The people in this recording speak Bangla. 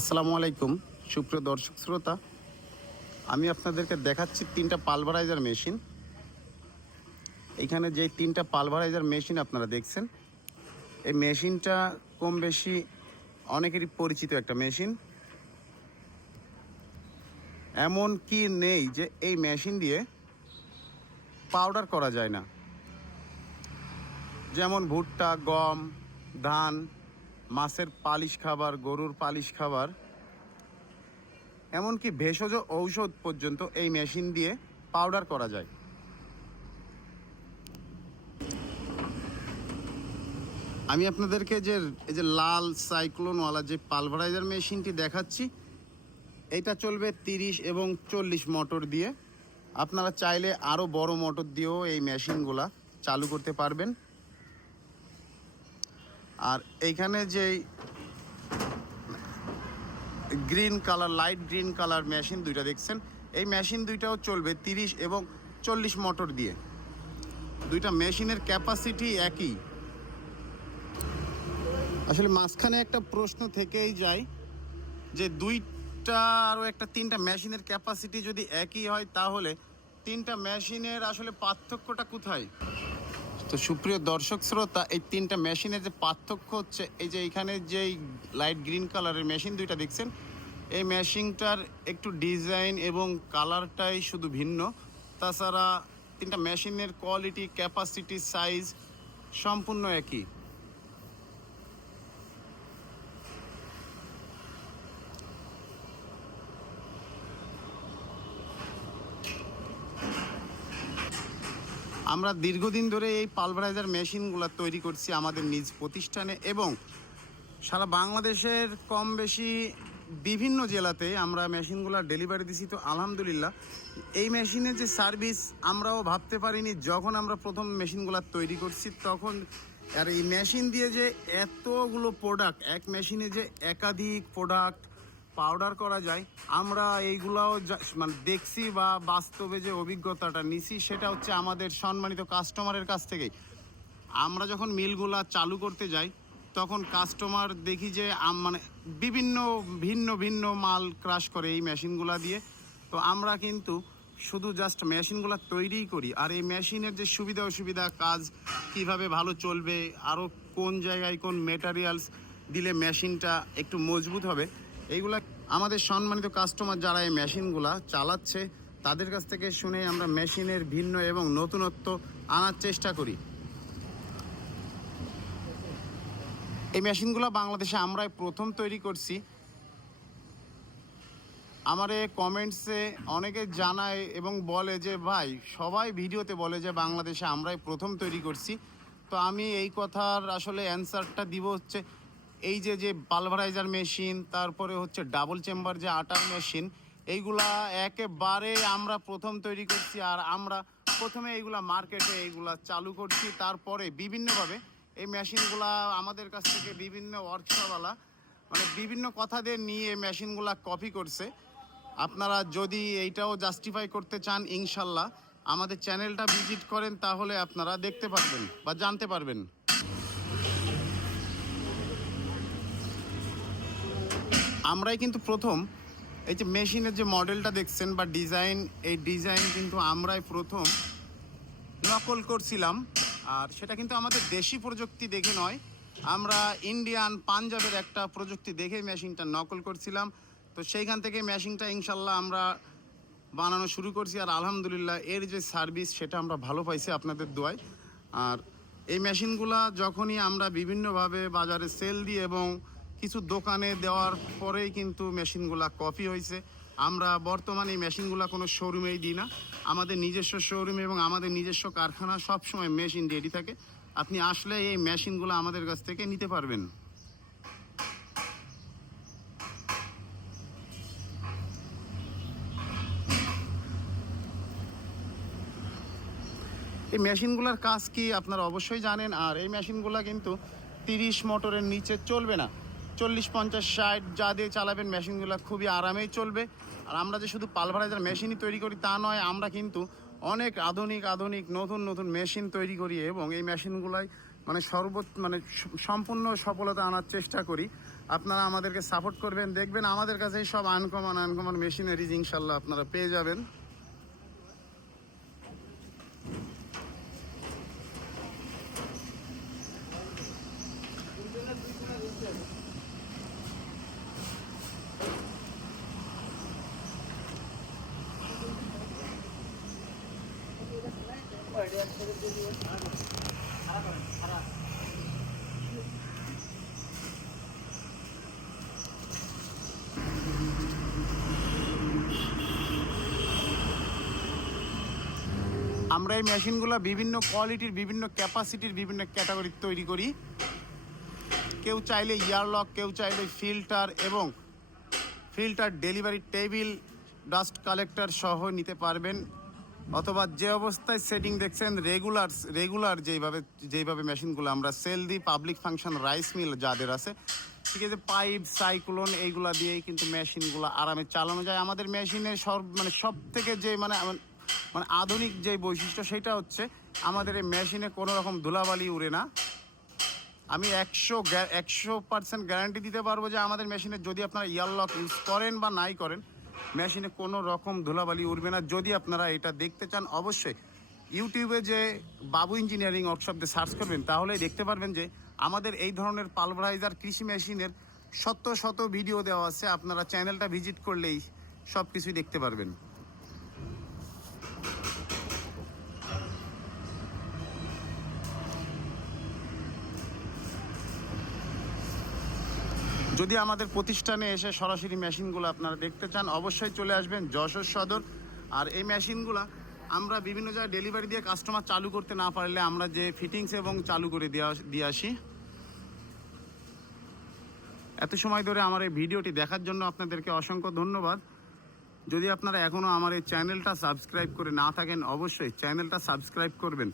আসসালামু আলাইকুম সুপ্রিয় দর্শক শ্রোতা, আমি আপনাদেরকে দেখাচ্ছি তিনটা পালভারাইজার মেশিন। এইখানে যে তিনটা পালভারাইজার মেশিন আপনারা দেখছেন, এই মেশিনটা কম বেশি অনেকেরই পরিচিত একটা মেশিন। এমন কি নেই যে এই মেশিন দিয়ে পাউডার করা যায় না। যেমন ভুট্টা, গম, ধান, মাছের পালিশ খাবার, গরুর পালিশ খাবার, এমনকি ভেষজ ঔষধ পর্যন্ত এই মেশিন দিয়ে পাউডার করা যায়। আমি আপনাদেরকে এই যে লাল সাইক্লোনওয়ালা যে পালভারাইজার মেশিনটি দেখাচ্ছি, এটা চলবে 30 এবং 40 মোটর দিয়ে। আপনারা চাইলে আরও বড় মোটর দিয়েও এই মেশিনগুলা চালু করতে পারবেন। আর এইখানে যে green colour, light green colour machine দুইটা দেখছেন, এই মেশিন দুইটাও চলবে 30 এবং 40 মোটর দিয়ে। দুইটা মেশিনের ক্যাপাসিটি একই। আসলে মাঝখানে একটা প্রশ্ন থেকেই যায় যে তিনটা মেশিনের ক্যাপাসিটি যদি একই হয়, তাহলে তিনটা মেশিনের আসলে পার্থক্যটা কোথায়? তো সুপ্রিয় দর্শক শ্রোতা, এই তিনটা মেশিনের যে পার্থক্য হচ্ছে, এই যে এখানে যেই লাইট গ্রিন কালারের মেশিন দুইটা দেখছেন, এই মেশিনটার একটু ডিজাইন এবং কালারটাই শুধু ভিন্ন। তাছাড়া তিনটা মেশিনের কোয়ালিটি, ক্যাপাসিটি, সাইজ সম্পূর্ণ একই। আমরা দীর্ঘদিন ধরে এই পালভারাইজার মেশিনগুলো তৈরি করছি আমাদের নিজ প্রতিষ্ঠানে, এবং সারা বাংলাদেশের কম বেশি বিভিন্ন জেলাতে আমরা মেশিনগুলো ডেলিভারি দিছি। তো আলহামদুলিল্লাহ, এই মেশিনের যে সার্ভিস আমরাও ভাবতে পারিনি যখন আমরা প্রথম মেশিনগুলো তৈরি করছি তখন। আর এই মেশিন দিয়ে যে এতগুলো প্রোডাক্ট, এক মেশিনে যে একাধিক প্রোডাক্ট পাউডার করা যায়, আমরা এইগুলাও মানে দেখছি বা বাস্তবে যে অভিজ্ঞতাটা নিছি সেটা হচ্ছে আমাদের সম্মানিত কাস্টমারের কাছ থেকেই। আমরা যখন মিলগুলা চালু করতে যাই তখন কাস্টমার দেখি যে মানে বিভিন্ন ভিন্ন ভিন্ন মাল ক্রাশ করে এই মেশিনগুলা দিয়ে। তো আমরা কিন্তু শুধু জাস্ট মেশিনগুলো তৈরিই করি, আর এই মেশিনের যে সুবিধা অসুবিধা, কাজ কিভাবে ভালো চলবে, আরও কোন জায়গায় কোন মেটেরিয়ালস দিলে মেশিনটা একটু মজবুত হবে, এইগুলা আমাদের সম্মানিত কাস্টমার যারা এই মেশিনগুলা চালাচ্ছে তাদের কাছ থেকে শুনে আমরা মেশিনের ভিন্ন এবং নতুনত্ব আনার চেষ্টা করি। এই মেশিনগুলো বাংলাদেশে আমরাই প্রথম তৈরি করছি। আমারে কমেন্টসে অনেকে জানায় এবং বলে যে ভাই, সবাই ভিডিওতে বলে যে বাংলাদেশে আমরাই প্রথম তৈরি করছি। তো আমি এই কথার আসলে অ্যান্সারটা দিব হচ্ছে, এই যে পালভারাইজার মেশিন, তারপরে হচ্ছে ডাবল চেম্বার যে আটার মেশিন, এইগুলা একেবারে আমরা প্রথম তৈরি করছি। আর আমরা প্রথমে এইগুলা মার্কেটে এইগুলা চালু করছি, তারপরে বিভিন্নভাবে এই মেশিনগুলা আমাদের কাছ থেকে বিভিন্ন ওয়ার্কশপওয়ালা মানে বিভিন্ন কথা দিয়ে নিয়ে এই মেশিনগুলা কপি করছে। আপনারা যদি এইটাও জাস্টিফাই করতে চান, ইনশাল্লাহ আমাদের চ্যানেলটা ভিজিট করেন, তাহলে আপনারা দেখতে পারবেন বা জানতে পারবেন। আমরাই কিন্তু প্রথম এই যে মেশিনের যে মডেলটা দেখছেন বা ডিজাইন, এই ডিজাইন কিন্তু আমরাই প্রথম নকল করছিলাম। আর সেটা কিন্তু আমাদের দেশি প্রযুক্তি দেখে নয়, আমরা ইন্ডিয়ান পাঞ্জাবের একটা প্রযুক্তি দেখে মেশিনটা নকল করছিলাম। তো সেইখান থেকে মেশিনটা ইনশাল্লাহ আমরা বানানো শুরু করছি, আর আলহামদুলিল্লাহ এর যে সার্ভিস সেটা আমরা ভালো পাইছি আপনাদের দোয়ায়। আর এই মেশিনগুলা যখনই আমরা বিভিন্নভাবে বাজারে সেল দিই এবং কিছু দোকানে দেওয়ার পরেই কিন্তু মেশিনগুলা কপি হয়েছে। আমরা বর্তমানে এই মেশিনগুলা কোনো শোরুমেই দিই না, আমাদের নিজস্ব শোরুমে এবং আমাদের নিজস্ব কারখানা সবসময় মেশিন রেডি থাকে। আপনি আসলে এই মেশিনগুলো আমাদের কাছ থেকে নিতে পারবেন। এই মেশিনগুলোর কাজ কি আপনারা অবশ্যই জানেন। আর এই মেশিনগুলো কিন্তু 30 মোটরের নিচে চলবে না, 40, 50, 60 যা দিয়ে চালাবেন মেশিনগুলো খুবই আরামেই চলবে। আর আমরা যে শুধু পালভারাইজার মেশিনই তৈরি করি তা নয়, আমরা কিন্তু অনেক আধুনিক নতুন মেশিন তৈরি করি এবং এই মেশিনগুলাই মানে সম্পূর্ণ সফলতা আনার চেষ্টা করি। আপনারা আমাদেরকে সাপোর্ট করবেন, দেখবেন আমাদের কাছেই সব আনকমন মেশিনারিজ ইনশাল্লাহ আপনারা পেয়ে যাবেন। আমরা এই মেশিনগুলো বিভিন্ন কোয়ালিটির, বিভিন্ন ক্যাপাসিটির, বিভিন্ন ক্যাটাগরির তৈরি করি। কেউ চাইলে ইয়ারলক, কেউ চাইলে ফিল্টার এবং filter delivery table, dust collector সহ নিতে পারবেন। অথবা যে অবস্থায় সেটিং দেখছেন রেগুলার যেইভাবে মেশিনগুলো আমরা সেল দিই, পাবলিক ফাংশন, রাইস মিল যাদের আছে, ঠিক আছে, পাইপ, সাইক্লোন এইগুলা দিয়েই কিন্তু মেশিনগুলো আরামে চালানো যায়। আমাদের মেশিনের সব থেকে যে মানে আধুনিক যে বৈশিষ্ট্য সেটা হচ্ছে আমাদের এই মেশিনে কোনো রকম ধুলাবালি উড়ে না। আমি 100% গ্যারান্টি দিতে পারবো যে আমাদের মেশিনে যদি আপনারা ইয়ারলক ইউজ করেন বা নাই করেন, মেশিনে কোনো রকম ধুলাবালি উঠবে না। যদি আপনারা এটা দেখতে চান, অবশ্যই ইউটিউবে যে বাবু ইঞ্জিনিয়ারিং ওয়ার্কশপ দিয়ে সার্চ করবেন, তাহলেই দেখতে পারবেন যে আমাদের এই ধরনের পালভারাইজার কৃষি মেশিনের শত ভিডিও দেওয়া আছে। আপনারা চ্যানেলটা ভিজিট করলেই সব কিছুই দেখতে পারবেন। যদি আমাদের প্রতিষ্ঠানে এসে সরাসরি মেশিনগুলো আপনারা দেখতে চান, অবশ্যই চলে আসবেন যশোর সদর। আর এই মেশিনগুলো আমরা বিভিন্ন জায়গায় ডেলিভারি দিয়ে কাস্টমার চালু করতে না পারলে আমরা যে ফিটিংস এবং চালু করে দিয়ে আসি। এত সময় ধরে আমার এই ভিডিওটি দেখার জন্য আপনাদেরকে অসংখ্য ধন্যবাদ। যদি আপনারা এখনও আমার এই চ্যানেলটা সাবস্ক্রাইব করে না থাকেন, অবশ্যই চ্যানেলটা সাবস্ক্রাইব করবেন।